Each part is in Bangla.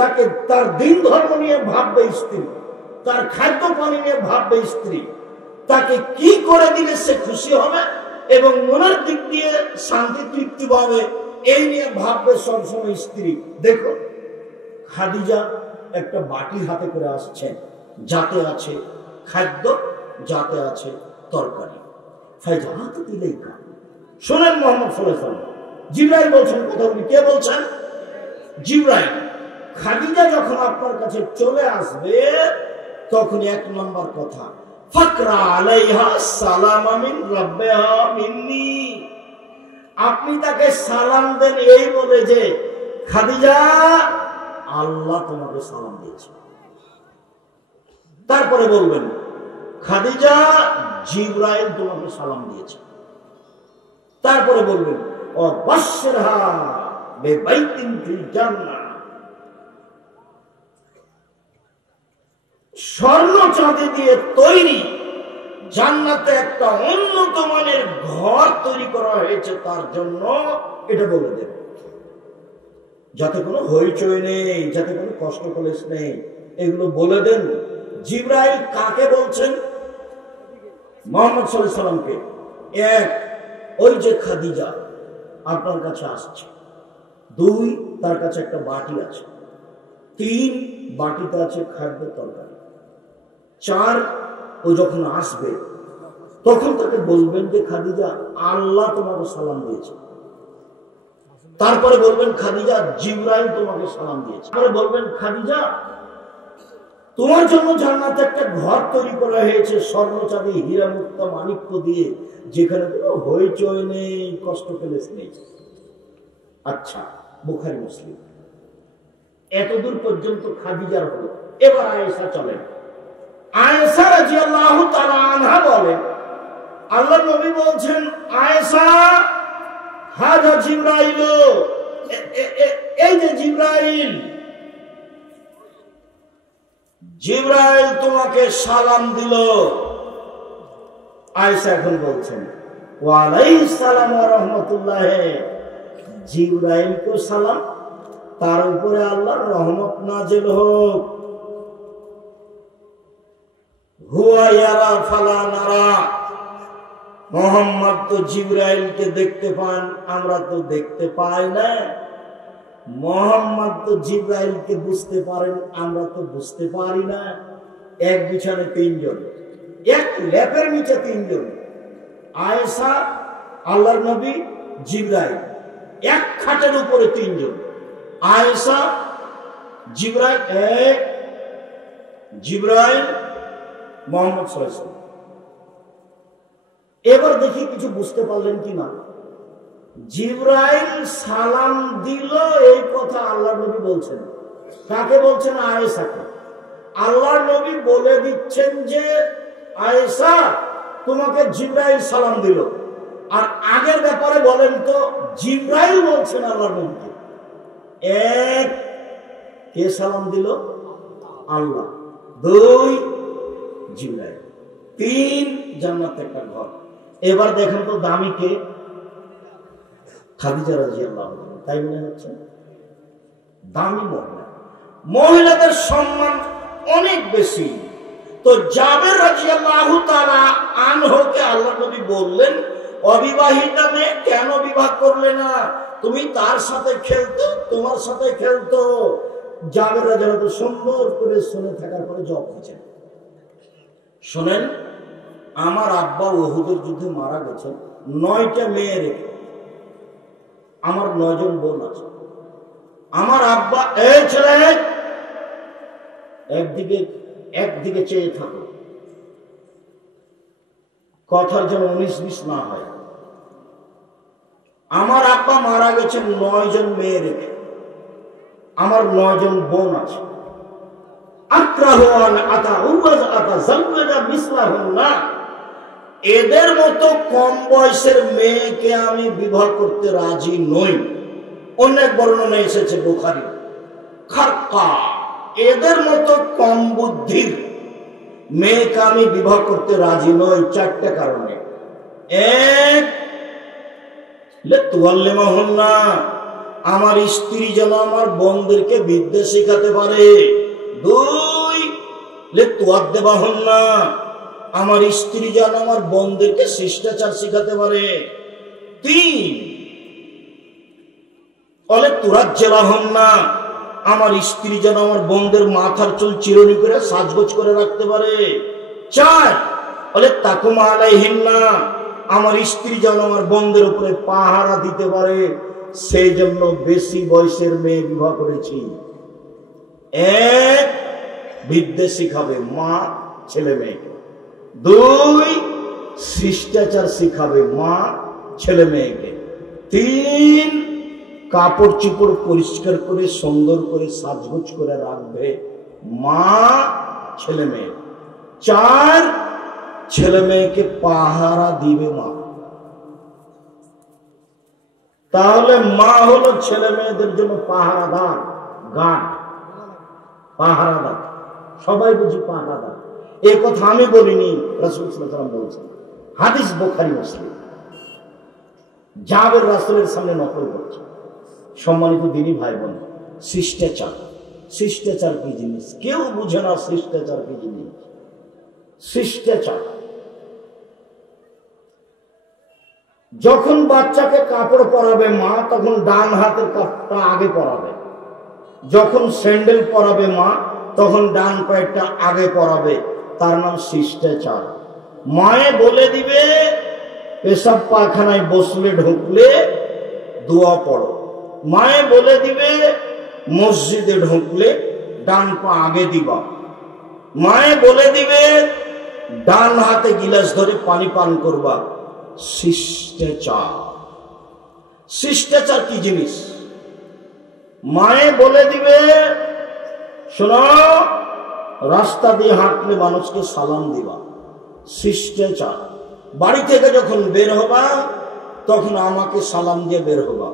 তাকে তার দিন ধর্ম নিয়ে ভাববে স্ত্রী, তার খাদ্য পানি নিয়ে ভাববে স্ত্রী, তাকে কি করে দিলে সে খুশি হবে এবং মনের দিক দিয়ে শান্তি তৃপ্তি পাবে এই নিয়ে ভাববে সবসময় স্ত্রী। দেখো খাদিজা একটা বাটি হাতে করে আসছেন, যাতে আছে খাদ্য, যাতে আছে তরকারি। ফাইজাহাতু ইলাইকা, শোনেন মুহাম্মদ সাল্লাল্লাহু আলাইহি ওয়াসাল্লাম, জিবরাইল বলছেন কথাগুলি। কে বলছেন? জিবরাইল। খাদিজা যখন আপনার কাছে চলে আসবে তখন এক নম্বর কথা, ফাকরা আলাইহা সালামা মিন রাব্বিহা মিন্নি, আপনি তাকে সালাম দেন এই বলে যে খাদিজা আল্লাহ তোমাকে সালাম দিয়েছে। তারপরে বলবেন খাদিজা জিবরাইল তোমাকে সালাম দিয়েছে। তারপরে বলবেন ও বাশশিরহা বিবাইতিন ফিল জান্নাহ, স্বর্ণ চাঁদি দিয়ে তৈরি জান্নাতে একটা উন্নত মানের ঘর তৈরি করা হয়েছে তার জন্য, এটা বলে দেন। যাতে কোনো হইচই নেই, যাতে কোনো কষ্ট কলেশ নেই, এগুলো বলে দেন। জিবরাইল কাকে বলছেন? মুহাম্মদ সাল্লাল্লাহু আলাইহি ওয়াসাল্লামকে। এক, ওই যে খাদিজা আপনার কাছে আসছে। দুই, তার কাছে একটা বাটি আছে। তিন, বাটিতে আছে খাদ্য তরকারি। চার, ও যখন আসবে তখন তাকে বলবেন যে খাদিজা আল্লাহ তোমাকে সালাম দিয়েছে। তারপরে বলবেন খাদিজা জিবরাইল তোমাকে সালাম দিয়েছে। তারপরে বলবেন খাদিজা তোমার জন্য জান্নাতে একটা ঘর তৈরি করা হয়েছে স্বর্ণ চাঁদি হীরা মুক্তা মাণিক্য দিয়ে, যেখানে কোনো হইচই নেই, কষ্ট ক্লেশ নেই। আচ্ছা, বুখারী মুসলিম। এতদূর পর্যন্ত খাদিজার হলো। এবার আয়েশা চলেন। আয়েশা রাদিয়াল্লাহু তাআলা আনহা বলেন, আল্লাহর নবী বলছেন আয়েশা হাজা জিবরাইল, এই যে জিবরাইল, জিবরাইল তোমাকে সালাম দিল। আয়েশা এখন বলছেন ওয়া আলাইহিস সালাম ওয়া রাহমাতুল্লাহ, জিবরাইলকে সালাম, তার উপরে আল্লাহর রহমত নাযিল হোক। হুয়া ইয়ারা ফালা নারা, মুহাম্মদ তো জিবরাইলকে দেখতে পান, আমরা তো দেখতে পাই না। মুহাম্মদ তো জিবরাইলকে বুঝতে পারেন, আমরা তো বুঝতে পারি না। এক বিছানে তিনজন, এক লেপের নিচে তিনজন, আয়েশা, আল্লাহর নবী, জিবরাইল। এক খাটের উপরে তিনজন, আয়েশা, জিবরাইল, এক জিবরাইল, মুহাম্মদ সাল্লাল্লাহু আলাইহি ওয়াসাল্লাম। এবার দেখি কিছু বুঝতে পারলেন কিনা। জিবরাইল সালাম দিল এই কথা আল্লাহর নবী বলছেন। কাকে বলছেন? আয়েশাকে। আল্লাহর নবী বলে দিচ্ছেন যে আয়েশা তোমাকে জিবরাইল সালাম দিল। আর আগের ব্যাপারে বলেন তো, জিবরাইল বলছেন আল্লাহর নবীকে। এক, কে সালাম দিল? আল্লাহ। দুই, জিবরাইল। তিন, জান্নাতে একটা ঘর। এবার দেখেন তো দামি কে? খাদিজা রাদিয়াল্লাহু আনহা, তাই মনে হচ্ছে? দামি মহিলা, মহিলাদের সম্মান অনেক বেশি। তো জাবের রাদিয়াল্লাহু তাআলা আনহুকে আল্লাহ নবী বললেন, অবিবাহিতা মেয়ে কেন বিবাহ করলে না? তুমি তার সাথে খেলতো, তোমার সাথে খেলতো। জাবের রাদিয়াল্লাহু সুন্দর করে শুনে থাকার পরে জবাব দিয়েছেন, শোনেন, আমার আব্বা উহুদের যুদ্ধে মারা গেছেন 9টা মেয়ে রেখে, আমার 9 জন বোন আছে। আমার আব্বা, এই ছেলে একদিকে চেয়ে থাকো, কথার যেন 19-20 না হয়। আমার আব্বা মারা গেছেন 9 জন মেয়ে রেখে, আমার 9 জন বোন আছে। এদের মতো কম বয়সের মেয়েকে আমি বিবাহ করতে রাজি নই। অনেক বর্ণনা এসেছে বুখারী। খারকা, এদের মতো কম বুদ্ধির মেয়েকে আমি বিবাহ করতে রাজি নই 4টা কারণে। এক, আমার স্ত্রী যেন আমার বোনদেরকে বিদ্যা শিখাতে পারে। 2 লেতুয়াদ্দেবাহুন্না, আমার স্ত্রী যেন আমার বোনদেরকে শিষ্টাচার শিখাতে পারে। 3 অলেতুরাজ্জেলাহুন্না, আমার স্ত্রী যেন আমার বোনদের মাথার চুল চিরুনি করে সাজগোজ করে রাখতে পারে। 4 অলেতাকুমা আলাইহিন্না, আমার স্ত্রী যেন আমার বোনদের উপরে পাহারা দিতে পারে, সেই জন্য বেশি বয়সের মেয়ে বিবাহ করেছি। 1 বিদ্যা শিখাবে মা ছেলে মেয়েকে। 2 শিষ্টাচার শিখাবে মা ছেলে মেয়েকে। 3 কাপড় চোপড় পরিষ্কার করে সুন্দর করে সাজগোজ করে রাখবে মা ছেলে মেয়ে। 4 ছেলে মেয়েকে পাহারা দিবে মা। তাহলে মা হলো ছেলে মেয়েদের জন্য পাহারাদার, গার্ড, পাহারাদার। সবাই বুঝি পাহারাদার, এই কথা আমি বলিনি, রাসূল সাল্লাল্লাহু আলাইহি ওয়াসাল্লাম বলছেন। হাদিস বুখারী মুসলিম। জাবের রাসূলের সামনে নকল করছে। সম্মানিত দিনী ভাই বোন, শিষ্টাচার, শিষ্টাচার কি জিনিস কেউ বুঝে না। শিষ্টাচার কি জিনিস? শিষ্টাচার, যখন বাচ্চাকে কাপড় পরাবে মা, তখন ডান হাতের কাপড়টা আগে পরাবে। যখন স্যান্ডেল পরাবে মা, তখন ডান পায়েরটা আগে পরাবে। তার নাম শিষ্টাচার। মায়ে বলে দিবে পেশাব পায়খানায় বসলে ঢুকলে দোয়া পড়ো। মায়ে বলে দিবে মসজিদে ঢুকলে ডান পা আগে দিবা। মায়ে বলে দিবে ডান হাতে গিলাস ধরে পানি পান করবা। শিষ্টাচার, শিষ্টাচার কি জিনিস? মায়ে বলে দিবে শোনো, রাস্তা দিয়ে হাঁটলে মানুষকে সালাম দিবা। শিষ্টাচার। বাড়ি থেকে যখন বের হবা তখন আমাকে সালাম দিয়ে বের হবা।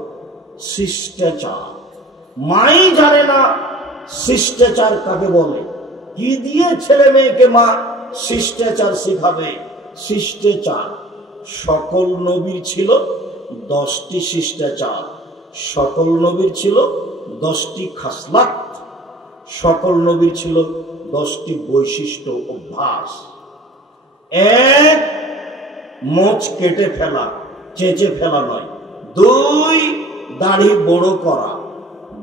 শিষ্টাচার। মাই জানে না শিষ্টাচার কাকে বলে। কি দিয়ে ছেলে মেয়েকে মা শিষ্টাচার শিখাবে? শিষ্টাচার। সকল নবীর ছিল 10টি শিষ্টাচার, সকল নবীর ছিল 10টি খাসলাত, সকল নবীর ছিল 10টি বৈশিষ্ট্য, অভ্যাস। 1 মোচ কেটে ফেলা, চেঁচে ফেলা নয়। 2 দাড়ি বড় করা।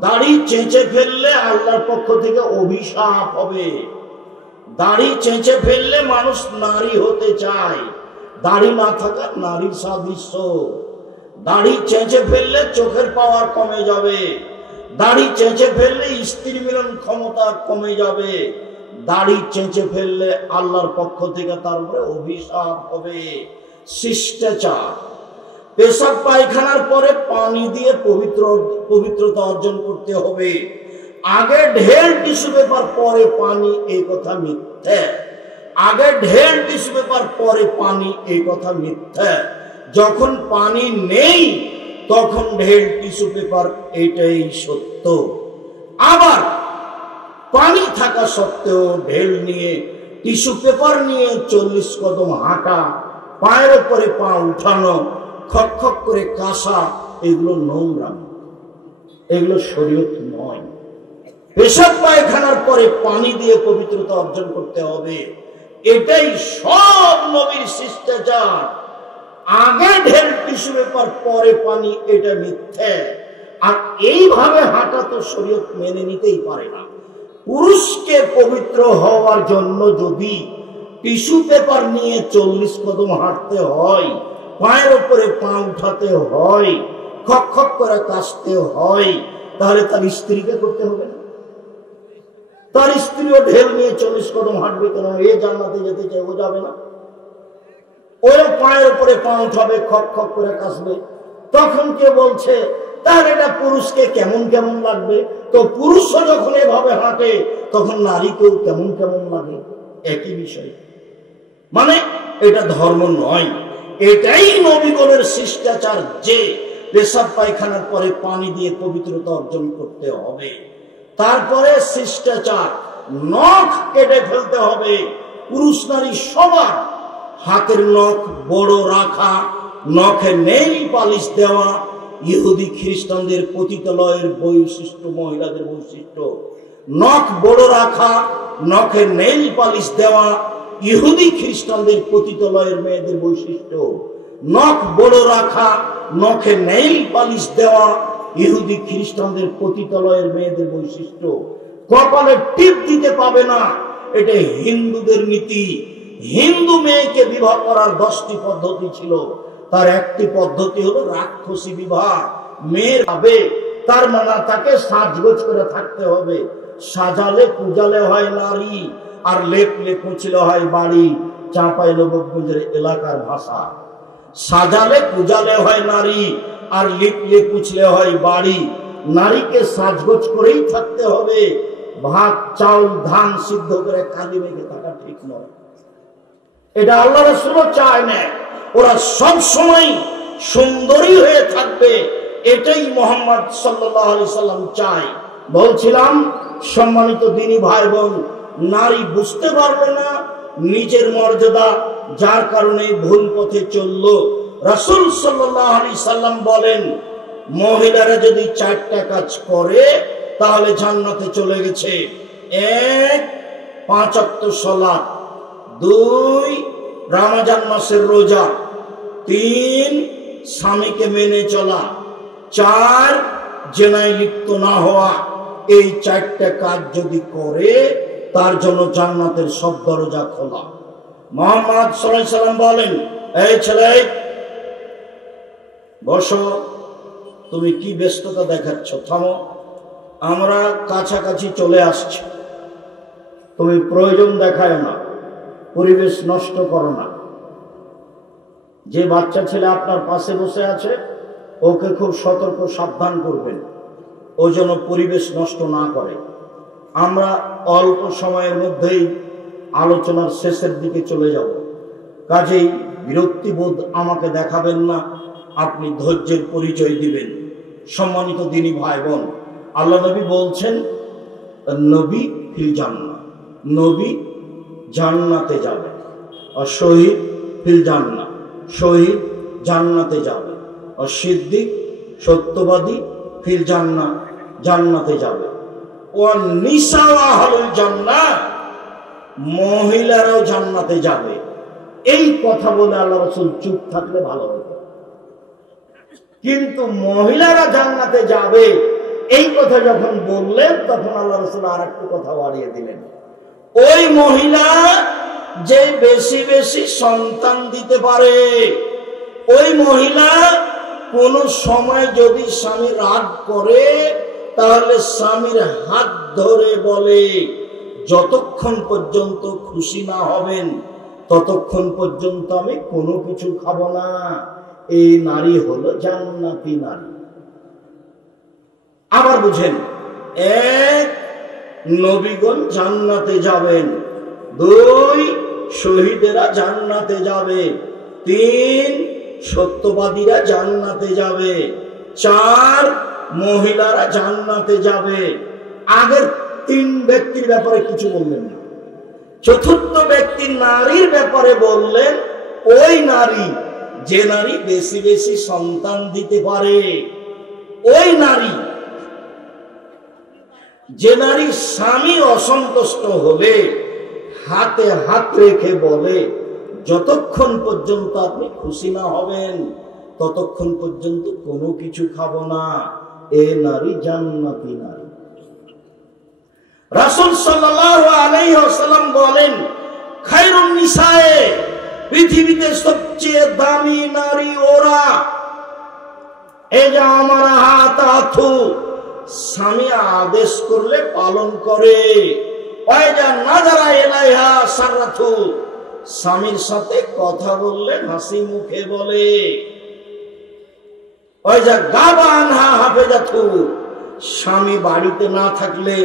দাড়ি চেঁচে ফেললে আল্লাহর পক্ষ থেকে অভিশাপ হবে। দাড়ি চেঁচে ফেললে মানুষ নারী হতে চায়, দাড়ি না থাকা নারীর সাদৃশ্য। দাড়ি চেঁচে ফেললে চোখের পাওয়ার কমে যাবে। দাড়ি চেঁচে ফেললে স্ত্রী মিলন ক্ষমতা কমে যাবে। দাড়ি চেঁচে ফেললে আল্লাহর পক্ষ থেকে তার উপরে অভিশাপ হবে। শিষ্টাচার। পেশাব পায়খানার পরে পানি দিয়ে পবিত্রতা অর্জন করতে হবে। আগে ঢের টিস্যু পেপার পরে পানি, এই কথা মিথ্যা। আগে ঢের টিস্যু পেপার পরে পানি, এই কথা মিথ্যা। যখন পানি নেই তখন ঢের টিস্যু পেপার, এটাই সত্য। আবার পানি থাকা সত্ত্বেও ঢেল নিয়ে টিস্যু পেপার নিয়ে 40 কদম হাঁটা, পায়ের উপরে পা উঠানো, খক খক করে কাশা, এগুলো নোংরামি, এগুলো শরীয়ত নয়। পেশাব পায়খানার পরে পানি দিয়ে পবিত্রতা অর্জন করতে হবে, এটাই সব নবীর শিষ্টাচার। আগে ঢের টিস্যু পেপার পরে পানি, এটা মিথ্যা। আর এইভাবে হাঁটা তো শরীয়ত মেনে নিতেই পারে না। পুরুষকে পবিত্র হওয়ার জন্য যদি টিস্যু পেপার নিয়ে 40 কদম হাঁটতে হয়, পায়ের উপরে পা উঠাতে হয়, খক খক করে কাশতে হয়, তাহলে তার স্ত্রীকে করতে হবে না? তার স্ত্রীও ঢেল নিয়ে 40 কদম হাঁটবে কেন? এ জান্নাতে যেতে চাই, ও যাবে না? ওই পায়ের উপরে পা উঠাবে, খক খক করে কাশবে। তখন কে বলছে তাহলে এটা পুরুষকে কেমন কেমন লাগবে? তো পুরুষও যখন এভাবে হাঁটে তখন নারীকেও কেমন কেমন লাগে, একই বিষয়। মানে এটা ধর্ম নয়, এটাই নবীগণের শিষ্টাচার যে পেশাব পায়খানার পরে পানি দিয়ে পবিত্রতা অর্জন করতে হবে। তারপরে শিষ্টাচার, নখ কেটে ফেলতে হবে। পুরুষ নারী সবার হাতের নখ বড় রাখা, নখে নেইল পালিশ দেওয়া, ইহুদি খ্রিস্টানদের পতিতালয়ের বৈশিষ্ট্য, মহিলাদের বৈশিষ্ট্য। নখ বড় রাখা, নখে নেইল পালিশ দেওয়া ইহুদি খ্রিস্টানদের পতিতালয়ের মেয়েদের বৈশিষ্ট্য। নখ বড় রাখা, নখে নেইল পালিশ দেওয়া ইহুদি খ্রিস্টানদের পতিতালয়ের মেয়েদের বৈশিষ্ট্য। কপালে টিপ দিতে পাবে না, এটা হিন্দুদের নীতি। হিন্দু মেয়েকে বিবাহ করার 10টি পদ্ধতি ছিল, তার একটি পদ্ধতি হলো রাক্ষসী বিবাহ। মেয়ের হবে তার মানে তাকে সাজগোজ করে থাকতে হবে। সাজালে পূজালে হয় নারী, আর লেপলে কুচলে হয় বাড়ি। চাঁপাইনবাবগঞ্জের এলাকার ভাষা। সাজালে পূজালে হয় নারী, আর লিপলে কুচলে হয় বাড়ি। নারীকে সাজগোজ করেই থাকতে হবে। ভাত চাউল ধান সিদ্ধ করে কালি মেঘে থাকা ঠিক নয়। এটা আল্লাহ রাসূলও চায় না। ওরা সব সময় সুন্দরী হয়ে থাকবে, এটাই মুহাম্মদ সাল্লাল্লাহু আলাইহি সাল্লাম চায়। বলছিলাম সম্মানিত দিনী ভাই বোন, নারী বুঝতে পারবে না নিজের মর্যাদা, যার কারণে ভুল পথে চলল। রাসূল সাল্লাল্লাহু আলাইহি সাল্লাম বলেন, মহিলারা যদি 4টা কাজ করে তাহলে জান্নাতে চলে গেছে। 1, 5 ওয়াক্ত সালাত, 2, রমজান মাসের রোজা, 3, স্বামীকে মেনে চলা, 4, জেনায় লিপ্ত না হওয়া। এই 4টা কাজ যদি করে তার জন্য জান্নাতের সব দরজা খোলা। মুহাম্মদ সাল্লাল্লাহু আলাইহি সাল্লাম বলেন, এই ছেলে বসো, তুমি কি ব্যস্ততা দেখাচ্ছ? থামো, আমরা কাছাকাছি চলে আসছি, তুমি প্রয়োজন দেখায় না, পরিবেশ নষ্ট করো না। যে বাচ্চা ছেলে আপনার পাশে বসে আছে ওকে খুব সতর্ক সাবধান করবেন, ও যেন পরিবেশ নষ্ট না করে। আমরা অল্প সময়ের মধ্যেই আলোচনার শেষের দিকে চলে যাব, কাজেই বিরক্তিবোধ আমাকে দেখাবেন না, আপনি ধৈর্যের পরিচয় দিবেন। সম্মানিত দিনী ভাই বোন, আল্লাহ নবী বলছেন, নবী ফিল জান্নাহ, নবী জান্নাতে যাবে। আর শহীদ ফিল জান্নাহ, শহীদ জান্নাতে যাবে। আর সিদ্দিক সত্যবাদী ফিল জান্নাহ, জান্নাতে যাবে। ও নিসা আহলুল জান্নাহ, মহিলারাও জান্নাতে যাবে। এই কথা বলে আল্লাহ রাসূল চুপ থাকলে ভালো হতো, কিন্তু মহিলারা জান্নাতে যাবে এই কথা যখন বললেন তখন আল্লাহ রাসূল আরেকটা কথা বাড়িয়ে দিলেন। ওই মহিলা যে বেশি বেশি সন্তান দিতে পারে, ওই মহিলা কোন সময় যদি স্বামী রাগ করে তাহলে স্বামীর হাত ধরে বলে, যতক্ষণ পর্যন্ত খুশি না হবেন ততক্ষণ পর্যন্ত আমি কোনো কিছু খাবো না। এই নারী হলো জান্নাতি নারী। আবার বুঝেন, 1, নবীগণ জান্নাতে যাবেন, 2, শহীদেরা জান্নাতে যাবে, 3, সত্যবাদীরা জান্নাতে যাবে, 4, মহিলারা জান্নাতে যাবে। আগের 3 ব্যক্তির ব্যাপারে কিছু বললেন না। চতুর্থ ব্যক্তি নারীর ব্যাপারে বললেন, ওই নারী যে নারী বেশি বেশি সন্তান দিতে পারে, ওই নারী যে নারী স্বামী অসন্তুষ্ট হলে হাতে হাত রেখে বলে, যতক্ষণ পর্যন্ত আপনি খুশি না হবেন ততক্ষণ পর্যন্ত কোনো কিছু খাবো না, এ নারী জান্নাতি নারী। রাসূল সাল্লাল্লাহু আলাইহি ওয়াসাল্লাম বলেন, খায়রুন নিসায়ে, পৃথিবীতে সবচেয়ে দামি নারী ওরা। এই যে আমার হাত আথু, স্বামী আদেশ করলে পালন করে। ওই যে নাজারা ইলাইহা সারাথু, স্বামীর সাথে কথা বললে হাসি মুখে বলে। ওই যে গাবানহা হাফেজাথু, স্বামী বাড়িতে না থাকলে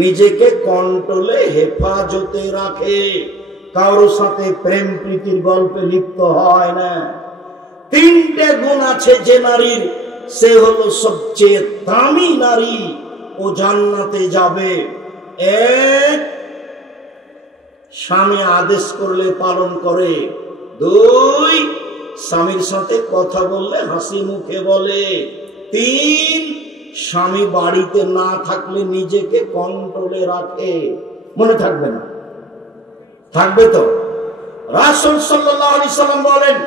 নিজেকে কন্ট্রোলে হেফাজতে রাখে, কারোর সাথে প্রেম প্রীতির গল্পে লিপ্ত হয় না। 3টে গুণ আছে যে নারীর, সে হলো সবচেয়ে দামি নারী, ও জান্নাতে যাবে। 1, স্বামী আদেশ করলে পালন করে, 2, স্বামীর সাথে কথা বললে হাসি মুখে বলে, তিন, স্বামী বাড়িতে না থাকলে নিজেকে কন্ট্রোলে রাখে। মনে থাকবে না? থাকবে তো? রাসূল সাল্লাল্লাহু আলাইহি সাল্লাম বলেন,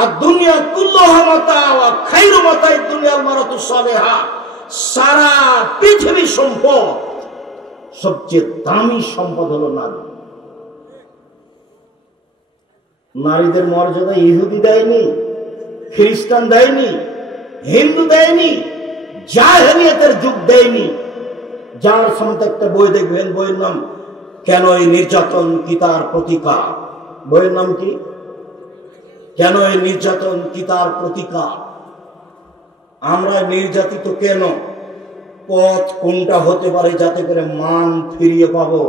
আর দুনিয়া কুল্লুহা মাতা ওয়া খায়রু মাতা'id দুনিয়াল মারাতু সালিহা। সারা পৃথিবীর সম্পদ, সবচেয়ে দামি সম্পদ হলো নারী। নারীদের মর্যাদা ইহুদি দেয়নি, খ্রিস্টান দেয়নি, হিন্দু দেয়নি, জাহেলিয়াতের যুগ দেয়নি। যার সম্বন্ধে একটা বই দেখবেন, বইয়ের নাম কেন এই নির্যাতন কি তার প্রতিকার। বইয়ের নাম কি? কেন এই নির্যাতন কি তার প্রতিকার। আমরা নির্যাতিত কেন, পথ কোনটা হতে পারে যাতে করে মান ফিরিয়ে পাবো।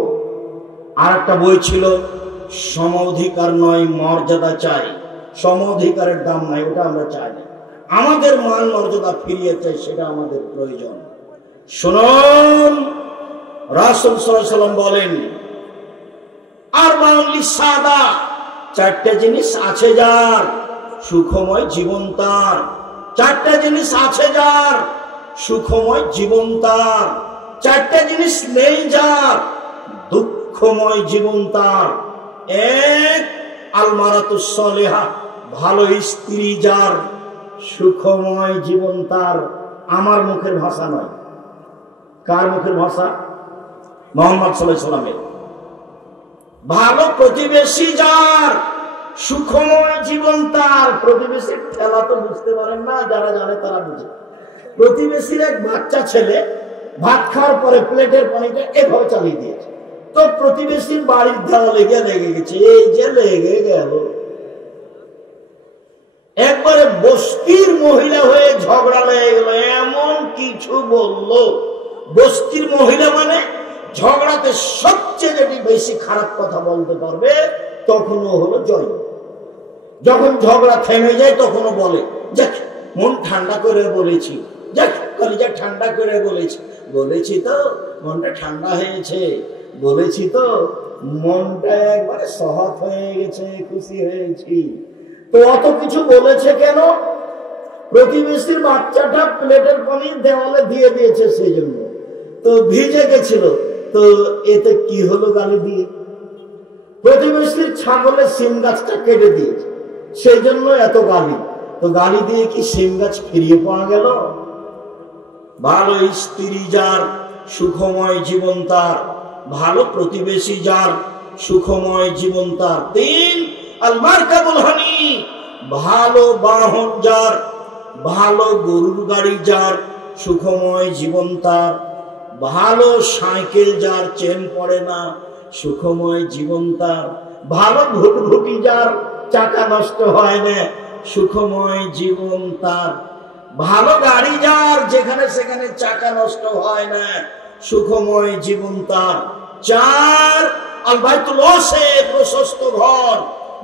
আর একটা বই ছিল সম অধিকার নয় মর্যাদা চাই। সম অধিকারের দাম নাই, ওটা আমরা চাই না। আমাদের মান মর্যাদা ফিরিয়ে চাই, সেটা আমাদের প্রয়োজন। শুনুন, রাসূল সাল্লাল্লাহু আলাইহি সাল্লাম বলেন, আরবাউন লিসাদা, চারটা জিনিস আছে যার, সুখময় জীবন তার। চারটা জিনিস আছে যার, সুখময় জীবন তার। চারটা জিনিস নেই যার, দুঃখময় জীবন তার। এক, আল মারাতুস সালিহা, ভালো স্ত্রী যার, সুখময় জীবন তার। আমার মুখের ভাষা নয়। কার মুখের ভাষা? মুহাম্মদ সাল্লাল্লাহু আলাইহি সাল্লামের। ভালো প্রতিবেশী যার, সুখময় জীবন তার। প্রতিবেশীর ঠেলা তো বুঝতে পারেন না, যারা জানে তারা বুঝে। প্রতিবেশীর এক বাচ্চা ছেলে ভাত খাওয়ার পরে প্লেটের পানিটা এভাবে চালিয়ে দিয়েছে, তো প্রতিবেশীর বাড়ির দেওয়ালে গিয়ে লেগে গেছে। এই যে লেগে গেল, একবারে বস্তির মহিলা হয়ে ঝগড়া লেগে গেল, এমন কিছু বললো। বস্তির মহিলা মানে ঝগড়াতে সবচেয়ে যেটি বেশি খারাপ কথা বলতে পারবে, তখনও হলো জয়। যখন ঝগড়া থেমে যায় তখনও বলে, যাক মন ঠান্ডা করে বলেছি, যাক কলিজা ঠান্ডা করে বলেছি, বলেছি তো মনটা ঠান্ডা হয়েছে, বলেছি তো মনটা একবারে সহজ হয়ে গেছে, খুশি হয়েছি। তো অত কিছু বলেছে কেন? প্রতিবেশীর বাচ্চাটা প্লেটের পানি দেওয়ালে দিয়ে দিয়েছে, সেই জন্য তো ভিজে গেছিল। তো এতে কি হলো গালি দিয়ে? প্রতিবেশীর ছাগলের সিম গাছটা কেটে দিয়েছে, সেই জন্য এত গালি। তো গালি দিয়ে কি সিম গাছ ফিরিয়ে পাওয়া গেল? ভালো স্ত্রী যার, সুখময় জীবন তার। ভালো প্রতিবেশী যার, সুখময় জীবন তার। তিন, আল মারকাবুল হানি, ভালো বাহন যার, ভালো গরুর গাড়ি যার, সুখময় জীবন তার। ভালো সাইকেল যার, চেন পড়ে না, সুখময় জীবন তার। ভালো ভুটভুটি যার, চাকা নষ্ট হয় না, সুখময় জীবন তার। ভালো গাড়ি যার, যেখানে সেখানে চাকা নষ্ট হয় না, সুখময় জীবন তার। চার, আল বাইতুল ওয়াসি, প্রশস্ত ঘর,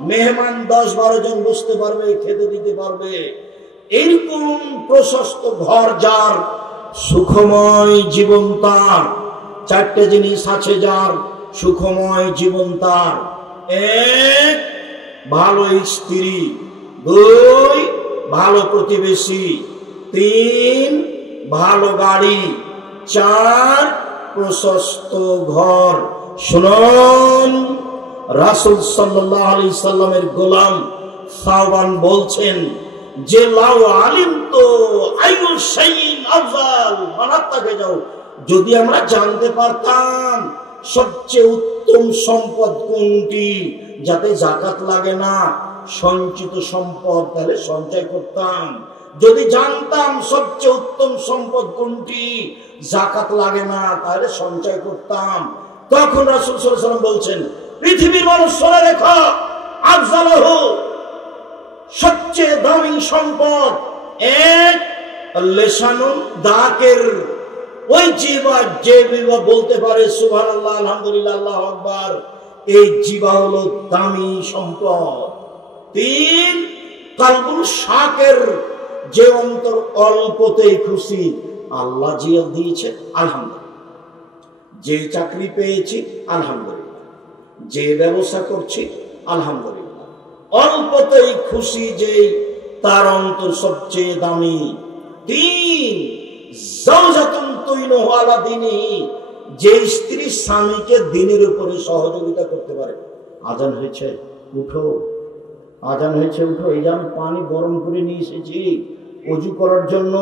মেহমান 10-12 জন বসতে পারবে, খেতে দিতে পারবে, এরকম প্রশস্ত ঘর যার, সুখময় জীবন তার। চারটে জিনিস আছে যার, সুখময় জীবন তার। এক, ভালো স্ত্রী। দুই, ভালো প্রতিবেশী। তিন, ভালো গাড়ি। চার, প্রশস্ত ঘর। শুনুন, রাসূল সাল্লাল্লাহু আলাইহি সাল্লামের গোলাম সাওবান বলছেন যে লাউ আলিমতু আইয়ু শাইইন আফযাল মানাত্তাকে যাও, যদি আমরা জানতে পারতাম সবচেয়ে উত্তম সম্পদ কোনটি, যাতে যাকাত লাগে না, সঞ্চিত সম্পদ, তাহলে সঞ্চয় করতাম। যদি জানতাম সবচেয়ে উত্তম সম্পদ কোনটি, যাকাত লাগে না, তাহলে সঞ্চয় করতাম। তখন রাসূল সাল্লাল্লাহু আলাইহি ওয়াসাল্লাম বলছেন, পৃথিবীর মানুষ শুনে রেখো, আফযালহু, সবচেয়ে দামি সম্পদ এক, লিসানুন দাকির, ওই জিহ্বা যে জিহ্বা বলতে পারে সুবহানাল্লাহ, আলহামদুলিল্লাহ, আল্লাহু আকবার, এই জিহ্বা হলো দামি সম্পদ। তিন, কলবুল শাকির, যে অন্তর অল্পতেই খুশি। আল্লাহ জিয়া দিয়েছে আলহামদুলিল্লাহ, যে চাকরি পেয়েছি আলহামদুলিল্লাহ, যে ব্যবসা করছি আলহামদুলিল্লাহ, অল্পতেই খুশি যেই, তার অন্তর সবচেয়ে দামি। তিন জাওজাতুন তুইনুহু আলা দীনিহি, যে স্ত্রী স্বামীকে দিনের উপরে সহযোগিতা করতে পারে। আজান হয়েছে, উঠো, আজান হয়েছে, উঠো। এই যে আমি পানি গরম করে নিয়ে এসেছি অজু করার জন্য।